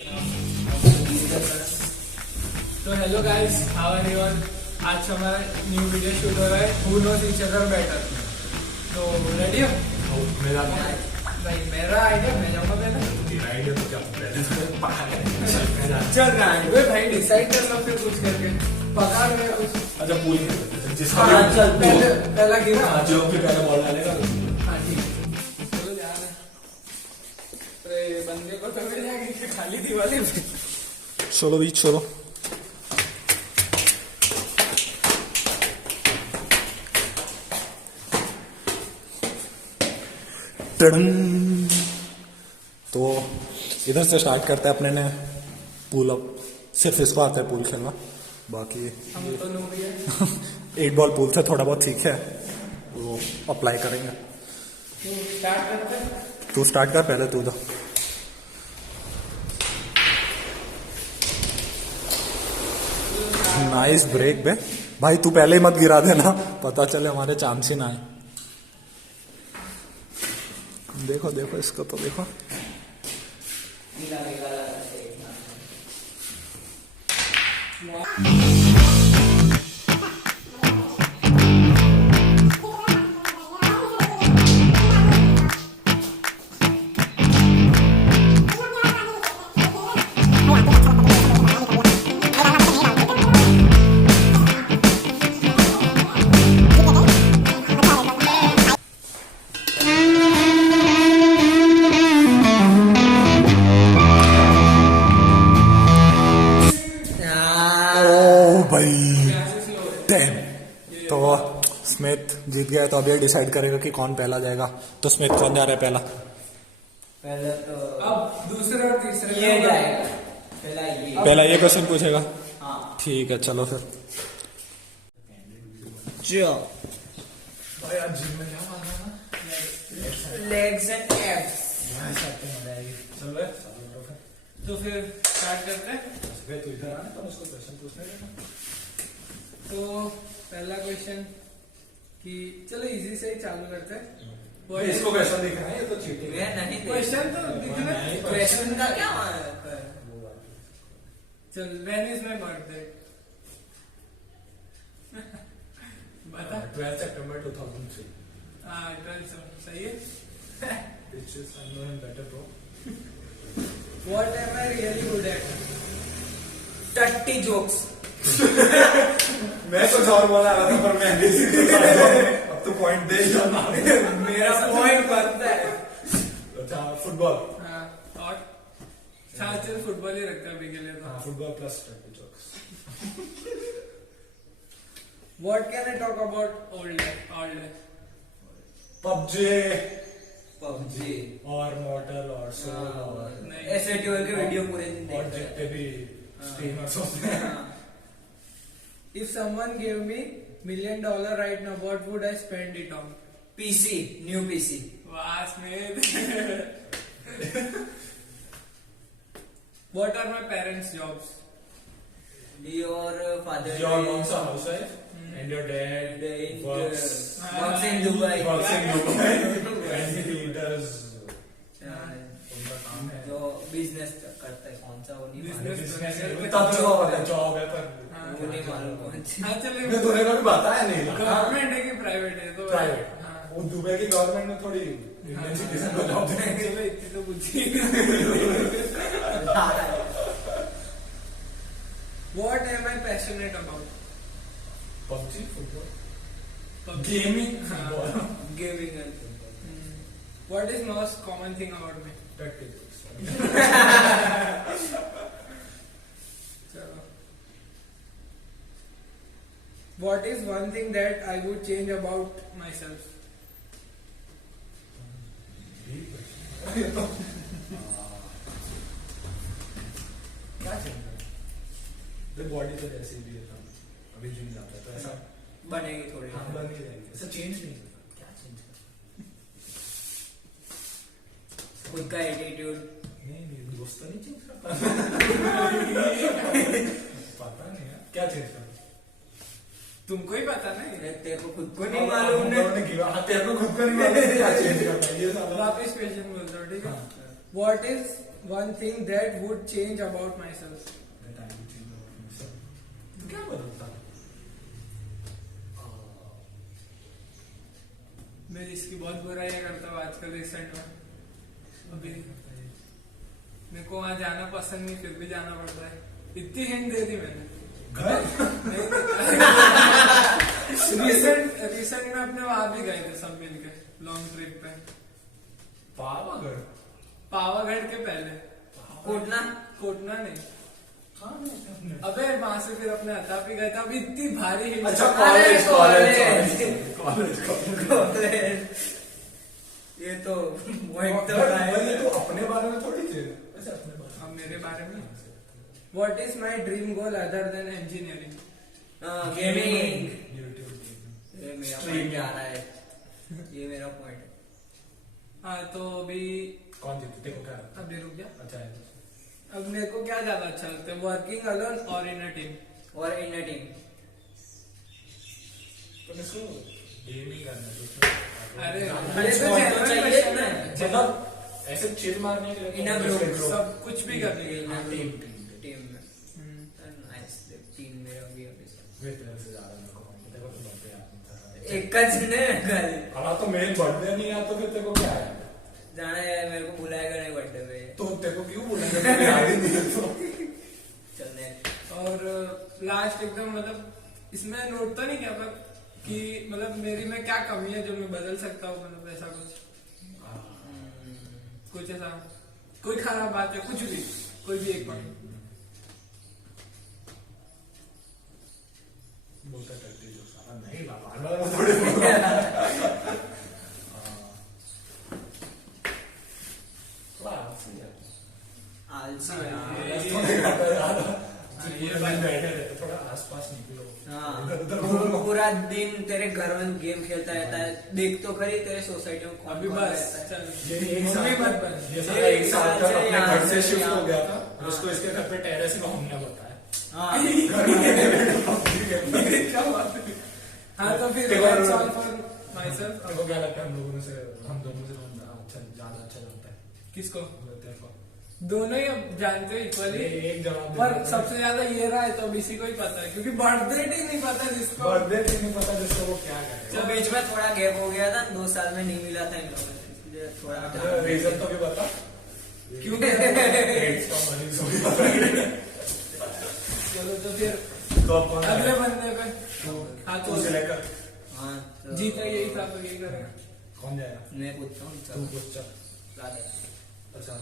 तो hello guys, how are you all. आज हमारा न्यू वीडियो शूट हो रहा है, who knows each other better. तो रेडी हो? मेरा भाई मेरा आइडिया, मैं जाऊंगा पहले। आइडिया तो क्या चल रहा है वे भाई, डिसाइड कर लो फिर कुछ करके पकड़ में कुछ। अच्छा पूरी खेलते जिसका हाँ, चल पहला गिरा। जो भी पहले बॉल डालेगा हाँ ठीक है, चलो जा रहे हैं। अरे बंदे को तो मिल जाएगी खाली दीवाली पे। चलो भी चलो। तो इधर से स्टार्ट करते हैं। अपने ने पूल अप, सिर्फ इसको आता है पूल खेलना, बाकी हम तो नो भी है। 8 बॉल पूल से थोड़ा बहुत ठीक है, वो अप्लाई करेंगे। तो स्टार्ट करते हैं। तू स्टार्ट कर पहले, तू तो नाइस ब्रेक बे भाई, तू पहले ही मत गिरा देना, पता चले हमारे चांस ही ना आए। देखो देखो इसको तो देखो। तो स्मिथ जीत गया, तो अभी डिसाइड करेगा कि कौन पहला जाएगा। तो स्मिथ कौन जा रहा है पहला? पहले तो अब दूसरे और तीसरे ये जाएगा। पहला ये क्वेश्चन पूछेगा। हाँ ठीक है चलो फिर। जो भाई आज जिम में क्या मारना है ना, लेग्स एंड एब्स। चल बे। तो फिर स्टार्ट करते हैं। तू इधर आना, तो उसको क्वेश्चन पूछने देना। तो पहला क्वेश्चन कि चलो इजी से ही चालू करते हैं। इसको क्वेश्चन दिख रहा है, ये तो चीटिंग है। मैं नहीं क्वेश्चन तो दिखना। क्वेश्चन का क्या मतलब है? चल व्हेन इज माय बर्थडे, बता। 12 सितंबर 2003। हाँ 12 सही है। Which is I know him better bro. What am I really good at? टट्टी जोक्स। मैं कुछ और बोला रहा था पर मैं अब तो पॉइंट दे ही ना। मेरा पॉइंट बनता है। अच्छा फुटबॉल। हाँ और चल फुटबॉल ही रखता है अभी के लिए तो। हाँ फुटबॉल प्लस टट्टी jokes. What can I talk about old life? PUBG PUBG और मॉडल और सोल और नहीं। ऐसे ट्यूब के वीडियो पूरे दिन और देखते जितने भी स्ट्रीमर्स होते हैं। हैं। If someone gave me $1 million right now, what would I spend it on? PC, new PC. वाह Smith. What are my parents' jobs? Your father Your mom's a housewife and your dad works works in Dubai। and he does हाँ, उनका काम है जो business करता है, कौन सा वो नहीं Business मालूम। तब जॉब है पर वो नहीं मालूम कौन सी। हाँ चलो मैं तूने कभी बताया नहीं था। गवर्नमेंट है कि प्राइवेट है तो प्राइवेट हाँ। वो दुबई की गवर्नमेंट में थोड़ी इंडियन सिटीजन को जॉब देंगे। चलो इतनी तो पूछी। What am I passionate about? PUBG football PUBG. Gaming हाँ. गेमिंग है। What is most common thing about me? टट्टी जोक्स। चलो. What is one thing that I would change about myself? क्या चाहिए? बॉडी तो जैसे भी है, अभी जिम जाता है तो ऐसा बनेगी थोड़ी। हाँ, बन ही जाएगी, ऐसा चेंज नहीं होता। क्या चेंज कर? खुद का एटीट्यूड। नहीं दोस्त तो नहीं चेंज करता। पता नहीं यार क्या चेंज करता। तुमको ही पता नहीं। तेरे को खुद को नहीं मालूम ने। तेरे को खुद को नहीं मालूम क्या चेंज करता है ये साला। वापिस क्वेश्चन बोलता हूँ, ठीक है? हाँ। What is one thing that would change about myself. क्या बदलता? मैं इसकी बहुत बुराई करता हूँ आजकल रिसेंट में। अभी मेरे को वहाँ जाना पसंद नहीं, फिर भी जाना पड़ता है। इतनी हिंट दे दी मैंने। रिसेंट में अपने वहां भी गए थे सब मिलके लॉन्ग ट्रिप पे। पावागढ़ के पहले कोटना नहीं। अबे वहां से फिर अपने अतापी गए थे। अभी इतनी भारी हिल। अच्छा कॉलेज ये तो ये तो अपने बारे में थोड़ी थी। अब मेरे बारे में what is my dream goal other than engineering? Gaming. ये मेरा पॉइंट आ रहा है, ये मेरा पॉइंट है। हाँ तो अभी कौन जीते? देखो क्या अभी रुक गया। अच्छा है। अब मेरे को क्या ज्यादा अच्छा लगता है, वर्किंग अलोन और इन अ टीम? और इन अ टीम। तो इसको गेमिंग करना तो अरे ये तो general चाहिए question ना। है। मतलब ऐसे चिल मारने के लिए इन अ ग्रुप सब कुछ भी करने के लिए। टीम में नाइस। टीम मेरा भी अभी वे तेरे से ज्यादा मेरे को देखो तुम बर्थडे याद एक का जिने गाली अब तो मेरे बर्थडे नहीं आता, तो फिर तेरे को क्या है? जाना है, मेरे को बुलाएगा नहीं बर्थडे पे। तो तेरे को क्यों बोलेंगे? तेरे याद ही नहीं है तो। चलने और लास्ट एकदम मतलब इसमें नोट तो नहीं किया पर कि मतलब मेरी में क्या कमी है जो मैं बदल सकता हूँ, मतलब ऐसा कुछ ऐसा कोई खराब बात है, कुछ भी कोई भी एक पॉइंट। बोलता करती जो सारा नहीं बाबा थोड़े आलसी थोड़ा आसपास निकलो। हाँ पूरा दिन तेरे घर में गेम खेलता रहता है, देख तो खरी तेरे सोसाइटी में कौन अभी कौन बस रहता है। चल ये एक मम्मी साल मत बन। ये सारा एक साल तक अपने यहाँ घर से से शिफ्ट यहाँ। हो गया था। हाँ। उसको इसके घर पे टेरेस में हमने बताया। हाँ क्या बात है। हाँ तो फिर तेरे को- that's all for myself। तेरे को क्या लगता है हम दोनों से कौन अच्छा ज्यादा अच्छा लगता है? किसको? तेरे को? दोनों ही अब जानते हो इक्वली, एक जवाब पर सबसे ज्यादा ये रहा है तो अब इसी को ही पता है क्योंकि बर्थडे ही नहीं पता जिसको। बर्थडे नहीं पता जिसको वो क्या करे। तो बीच में थोड़ा गैप हो गया था, 2 साल में नहीं मिला था इन लोगों से, इसलिए थोड़ा रीजन तो भी बता। क्यों? एड्स का मरीज हो गया। चलो तो फिर तो अब कौन अगले आएगा? बंदे पे। हाँ तो तू से लेकर हाँ तो जीता यही था तो यही करेगा। कौन जाएगा? मैं पूछता हूँ तू पूछ चल। राधा। अच्छा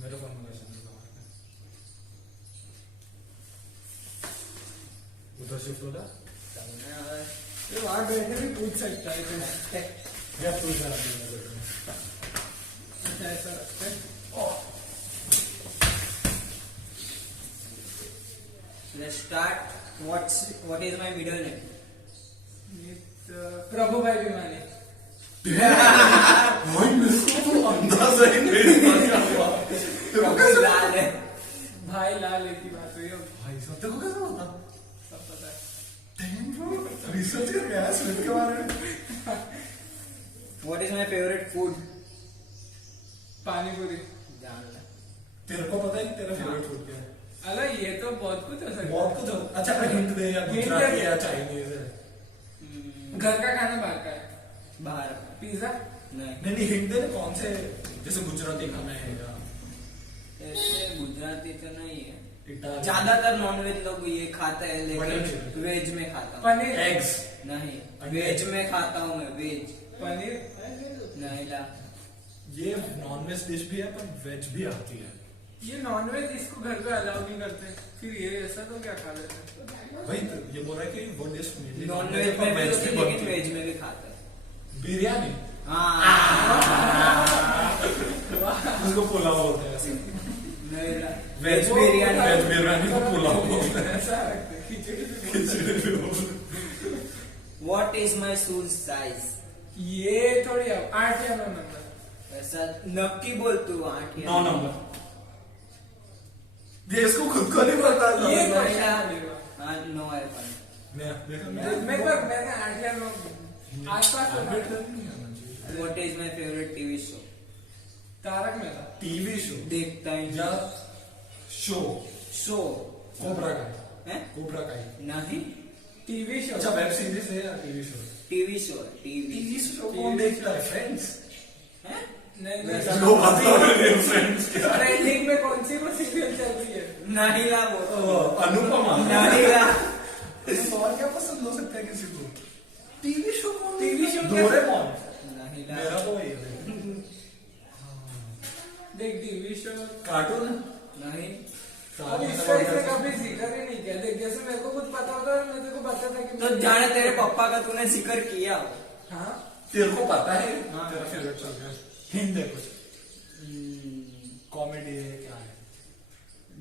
मेरे फोन में क्वेश्चन उधर शिफ्ट होगा। ये वहां बैठे भी पूछ सकता है तो। या तू जरा मेरे को। अच्छा ऐसा रखते हैं। Let's start. What is my middle name? प्रभु भाई विमानी। अंदाजा ही नहीं लगा। प्रभु लाल है। भाई लाल एक ही बात हुई अब भाई साहब तेरे को कैसे पता? सब पता है। रिसर्च कर गया स्लिप के बारे में। What is my favorite food? पानी पूरी। जान ला। तेरे को पता है कि तेरा फेवरेट फूड क्या है? अरे ये तो बहुत कुछ हो सकता है। बहुत कुछ हो- अच्छा हिंट दे या Hint गुजराती दे। या चाइनीज है। घर का खाना बाहर का है। बाहर पिज्जा। नहीं, नहीं हिंट दे ना कौन से जैसे गुजराती खाना है या ऐसे गुजराती तो नहीं है। इटालियन ज्यादातर नॉनवेज लोग ये खाते हैं, Butter लेकिन chicken। वेज में खाता हूँ। पनीर। एग्स नहीं, अंडे। वेज में खाता हूँ मैं, वेज। पनीर। नहीं ला। ये नॉनवेज डिश भी है पर वेज भी आती है। ये नॉनवेज इसको घर पे अलाउ नहीं करते, फिर ये ऐसा तो क्या खा लेते हैं? भाई ये बोल रहा है कि वो डिश नॉनवेज में भी होती है, लेकिन वेज में भी खाता है। बिरयानी हाँ। उसको पुलाव बोलते हैं ऐसे। नहीं ला। वेज बिरयानी। वेज बिरयानी को पुलाव बोलते हैं। ऐसा रखते हैं, खिचड़ी भी खिचड़ी भी बोलते हैं। What is my shoes size? ये थोड़ी अब 8 या 9 नंबर। ऐसा नक्की बोल तू, 8 या 9 नंबर। ये इसको खुद को नहीं पता था। ये नहीं question ला। मिलेगा। हाँ, 9 है पर। मैंने 8 या 9 आसपास तो What is my favorite TV show? Tarak Mehta. TV show देखता ही या शो शो कोबरा का है कोबरा का नहीं टीवी शो। अच्छा वेब सीरीज है या TV show TV show TV TV show कौन देखता है फ्रेंड्स है नहीं जो बताओ फ्रेंड्स क्या ट्रेंडिंग में कौन सी वो सीरियल चल रही है? नहीं ला वो अनुपमा नहीं ला और क्या पसंद हो सकता है किसी को टीवी शो कौन टीवी शो क्या? डोरेमोन नहीं मेरा ला तो वही है देख टीवी शो। कार्टून नहीं अब इसका इसने कभी जिक्र ही नहीं किया। देख जैसे मेरे को कुछ पता होता है मैं तेरे को बताता कि तो जाने तेरे पापा का तूने जिक्र किया हो हाँ तेरे को पता है हाँ। तेरा फेवरेट चल रहा है हिंट है कुछ कॉमेडी है क्या है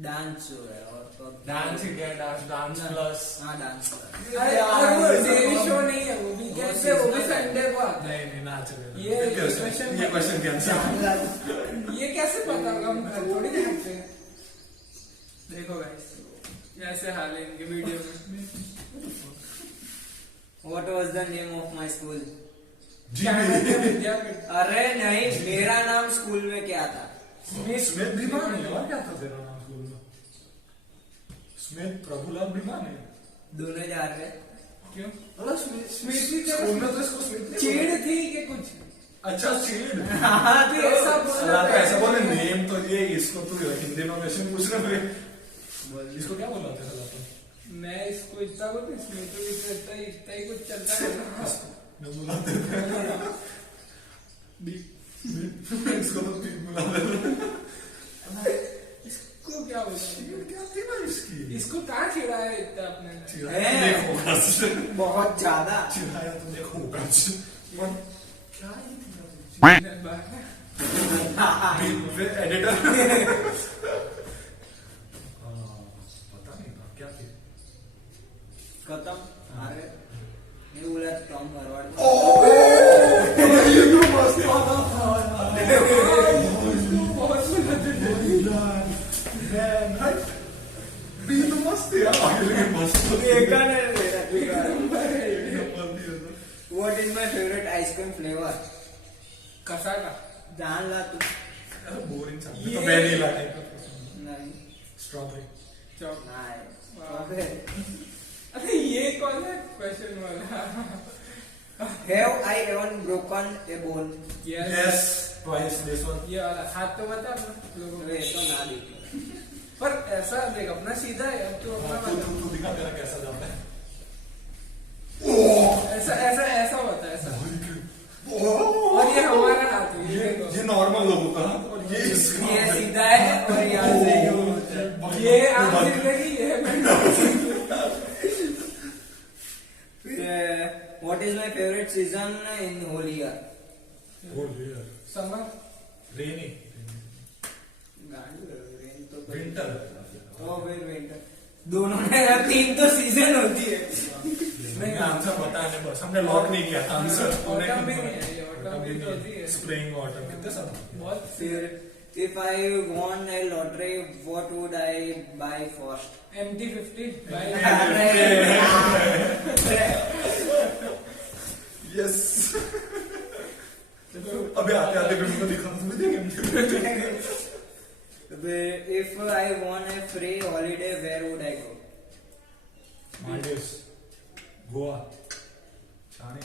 डांस शो है और तो डांस इंडिया डांस प्लस हाँ डांस अरे वो डेली शो नहीं है वो वीकेंड पे वो भी संडे को आता है। नहीं नाच ये क्वेश्चन के आंसर ये कैसे पता होगा? हम घर थोड़ी देखते हैं। देखो गाइस ऐसे हाल है इनके वीडियो में। What was the name of my school विद्यापीठ। अरे नहीं मेरा नाम स्कूल में क्या था स्मिथ भीमान है और क्या था तेरा नाम स्कूल में स्मिथ प्रभुलाल भीमान है दोनों जा रहे क्यों? मतलब स्मृति स्कूल में तो इसको स्मिथ नहीं चीड़ बोलते। थी कि कुछ अच्छा चीड़ हाँ तो ऐसा बोलना साला तो ऐसा बोले चाहिए। नेम तो ये इसको तो हिंदी में वैसे पूछ रहे थे इसको क्या बोला था साला तो मैं इसको इतना कुछ नहीं स्मृति इतना ही कुछ चलता है। मैं बुलाते इसको तो पीक बुलाते इसको क्या बोलते क्या थी ना इसकी इसको कहाँ छिड़ा है इतना अपने ने? चिढ़ाया तो देखो गाछ बहुत ज्यादा चिढ़ाया तो देखो गाछ क्या ही थी एडिटर पता नहीं था क्या थी खत्म अरे नहीं बोला टॉम फॉरवर्ड ये तो मस्त वाला था what is my favourite ice cream flavour कसा का जान ला तू बोरिंग सा ये- तो वैनिला टाइप नहीं स्ट्रॉबेरी चौक। नहीं अरे ये कौन है क्वेश्चन वाला? Have I Avon broken A bone yes twice this one ये वाला हाथ तो बता अपना लोगों को। वे तो ना देखो पर ऐसा देख अपना सीधा है अब तो अपना बता। तू दिखा तेरा कैसा जाता है ऐसा ऐसा ऐसा होता है ऐसा। और ये हमारा हाथ है ये देखो। ये नॉर्मल लोगों का हाथ और ये इसका ये सीधा है और यहाँ से ये होता है ये आम जिंदगी है। What is my favourite season in whole year summer rainy winter फिर विंटर दोनों में तीन तो सीजन होती है नहीं आंसर बताने बस हमने लॉक नहीं किया था आंसर ऑटम भी नहीं है ये ऑटम भी तो होती है। स्प्रिंग ऑटम कितने साल बहुत फिर if I won a lottery what would I buy first MT50 yes अबे आते आते भी मुझे दिखा मुझे if I won a free holiday where would I go Maldives Goa छाने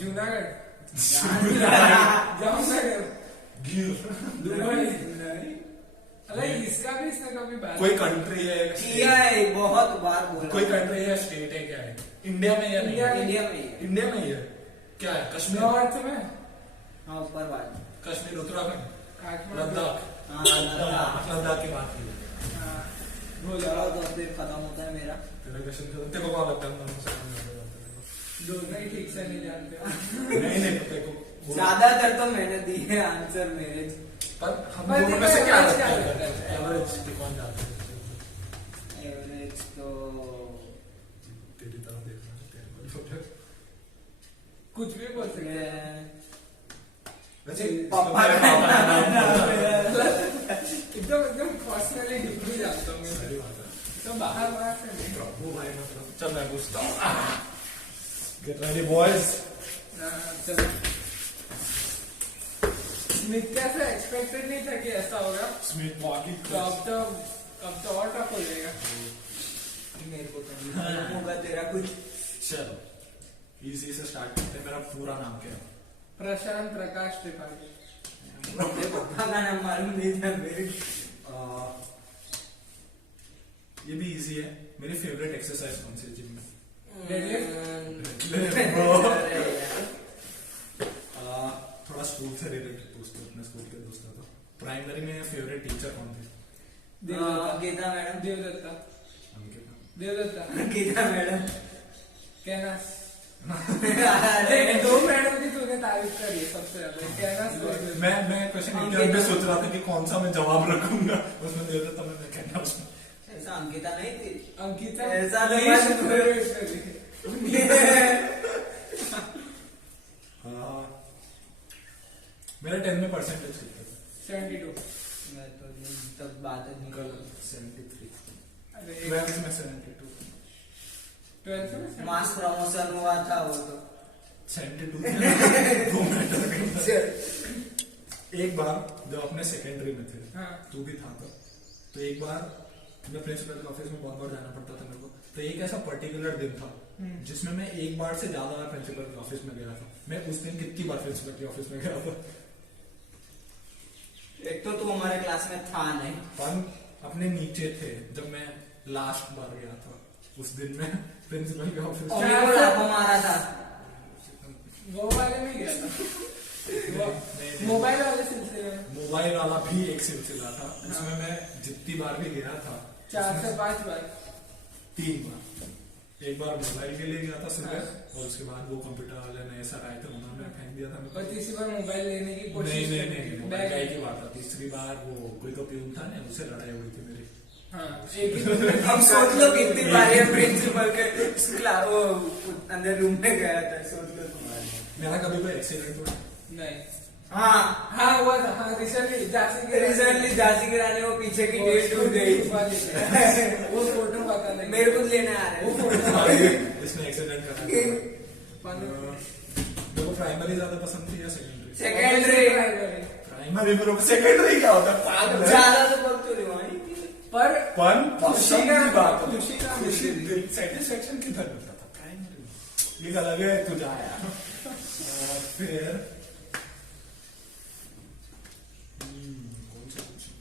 जूनागढ़ जामनगर गिर दुबई। अरे इसका भी इसने कभी बात कोई कंट्री है किया है बहुत बार बोला कोई कंट्री है स्टेट है क्या है इंडिया में या नहीं इंडिया में ही है। इंडिया में ही है क्या है कश्मीर नॉर्थ में हाँ ऊपर बात कश्मीर उत्तराखंड काठमांडू। लद्दाख हाँ लद्दाख। लद्दाख की बात की हाँ, चलो तो फिर खत्म होता है मेरा तेरा क्वेश्चन तेरे को कौन लगता है मैं समझ दोनों ही ठीक से नहीं जानते। नहीं नहीं तेरे को ज्यादातर तो मैंने दी है आंसर मेरे पर हम पर दोनों में से क्या एवरेज क्या लगता लगता है है? एवरेज की कौन जाता है एवरेज तो तेरी तरह देखना तेरे को कुछ भी बोल सकते हैं। मैं वैसे पापा इसका का नाम एकदम एकदम पर्सनली डीपली जानता हूँ मैं। सही बात है तो बाहर बाहर से नहीं। प्रभु भाई मतलब चल मैं पूछता हूँ गेट रेडी बॉयज हाँ, चलो स्मिथ से एक्सपेक्टेड नहीं था कि ऐसा होगा, स्मिथ बाकी तो अब तो और टफ हो जाएगा। मेरे को तो नहीं मालूम होगा तेरा कुछ। चलो इजी से स्टार्ट करते हैं। मेरा पूरा नाम क्या है? प्रशांत प्रकाश त्रिपाठी। मेरे पापा का नाम मालूम नहीं था मेरे। ये भी इजी है। मेरी फेवरेट एक्सरसाइज कौन सी है जिम में? थोड़ा स्कूल से रिलेटेड पूछते अपने स्कूल के दोस्तों को। प्राइमरी में फेवरेट टीचर कौन थे? गीता मैडम। देवदत्ता। अंकिता। देवदत्ता। गीता मैडम। कैनास। अरे 2 मैडम की तूने तारीफ करी है सबसे ज्यादा। कैनास। मैं क्वेश्चन में सोच रहा था कि कौन सा मैं जवाब रखूंगा, उसमें देवदत्ता में मैं कहना उसमें। ऐसा अंकिता नहीं थी। अंकिता ऐसा तो हाँ। मेरा 10 में परसेंटेज कितना था? 72। मैं तो तब बात नहीं कर। 73। अरे 12 में 72। 12th में मास प्रमोशन हुआ था वो तो। 72 वो मैटर करता है। एक बार जब अपने सेकेंडरी में थे, हाँ। तू भी था तो एक बार मैं प्रिंसिपल के ऑफिस में बहुत बार जाना पड़ता था मेरे को। तो एक ऐसा पर्टिकुलर दिन था जिसमें मैं एक बार से ज्यादा बार प्रिंसिपल के ऑफिस में गया था। मैं उस दिन कितनी बार प्रिंसिपल के ऑफिस में गया था? एक तो तू हमारे क्लास में था नहीं। पर अपने नीचे थे जब मैं लास्ट बार गया था। उस दिन में प्रिंसिपल के ऑफिस और मेरे को लाफा मारा था। वो वाले में गया था। मोबाइल वाले सिलसिले में। मोबाइल वाला भी एक सिलसिला था जिसमें मैं जितनी बार भी गया था 4 से 5 बार। 3 बार। एक बार मोबाइल के लिए गया था सुबह और उसके बाद वो कंप्यूटर वाले नए सर आए थे, उन्होंने फेंक दिया था मेरे को। और तीसरी बार मोबाइल लेने की कोशिश नहीं मोबाइल गाय की बात था। तीसरी बार वो कोई तो प्यून था ना, उससे लड़ाई हुई थी मेरी। हाँ, एक ही हम सोच लो कितनी बार ये प्रिंसिपल के वो अंदर रूम में गया था। सोच लो तुम्हारे। मेरा कभी कोई एक्सीडेंट हुआ? नहीं। हाँ हुआ था। हाँ रिसेंटली झांसी की रानी वो पीछे की डेट टूट गई। वो फोटो पता नहीं। मेरे को लेने आ रहे वो हैं। फोटो इसने एक्सीडेंट करा था। मेरे को प्राइमरी ज्यादा पसंद थी या सेकेंडरी? सेकेंडरी। प्राइमरी में सेकेंडरी क्या होता है? पागल है। ज्यादा तो बहुत चोरी हुई पर खुशी का बात है। खुशी का खुशी सेटिस्फेक्शन किधर मिलता था? प्राइमरी। ये अलग है तुझा आया। फिर कौन सा पूछूं?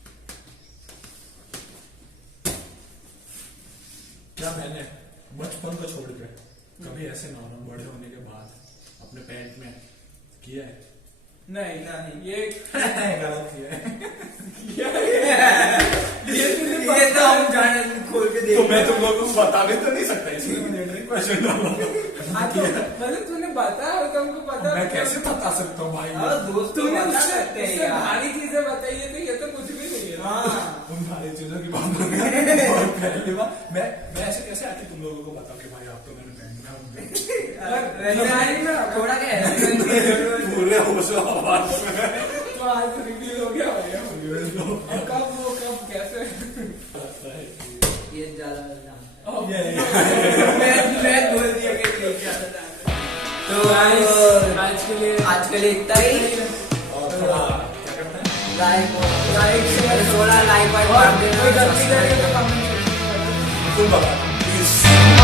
क्या मैंने बचपन को छोड़ के कभी ऐसे नॉर्मल बड़े होने के बाद अपने पैंट में किया है? नहीं ये गलत किया है। ये तो हम जाने खोल के तो मैं तुम लोगों को बता भी तो नहीं सकता, इसलिए मैंने क्वेश्चन डाला। हाँ तो मतलब तूने बताया और तुमको पता। मैं कैसे बता सकता हूँ भाई? दोस्त तूने बता उससे सकते हैं उससे यार। भारी चीजें बताई है तो ये तो कुछ भी नहीं है। हाँ उन सारी चीजों की बात हो गई। और पहली बार मैं ऐसे कैसे आके तुम लोगों को बताऊं कि भाई आप तो मैंने थोड़ा क्या है पूरे होश आवाज में तो आज रिवील हो गया भाई। अब कब कैसे ये ज्यादा ये मैं बोल दिया कि ये ज्यादा जानता है। तो आज के लिए इतना ही। और थोड़ा क्या करते हैं? लाइक शेयर 16 लाइक और कोई गलती करें तो कमेंट सेक्शन में बताना। तुम बताना प्लीज।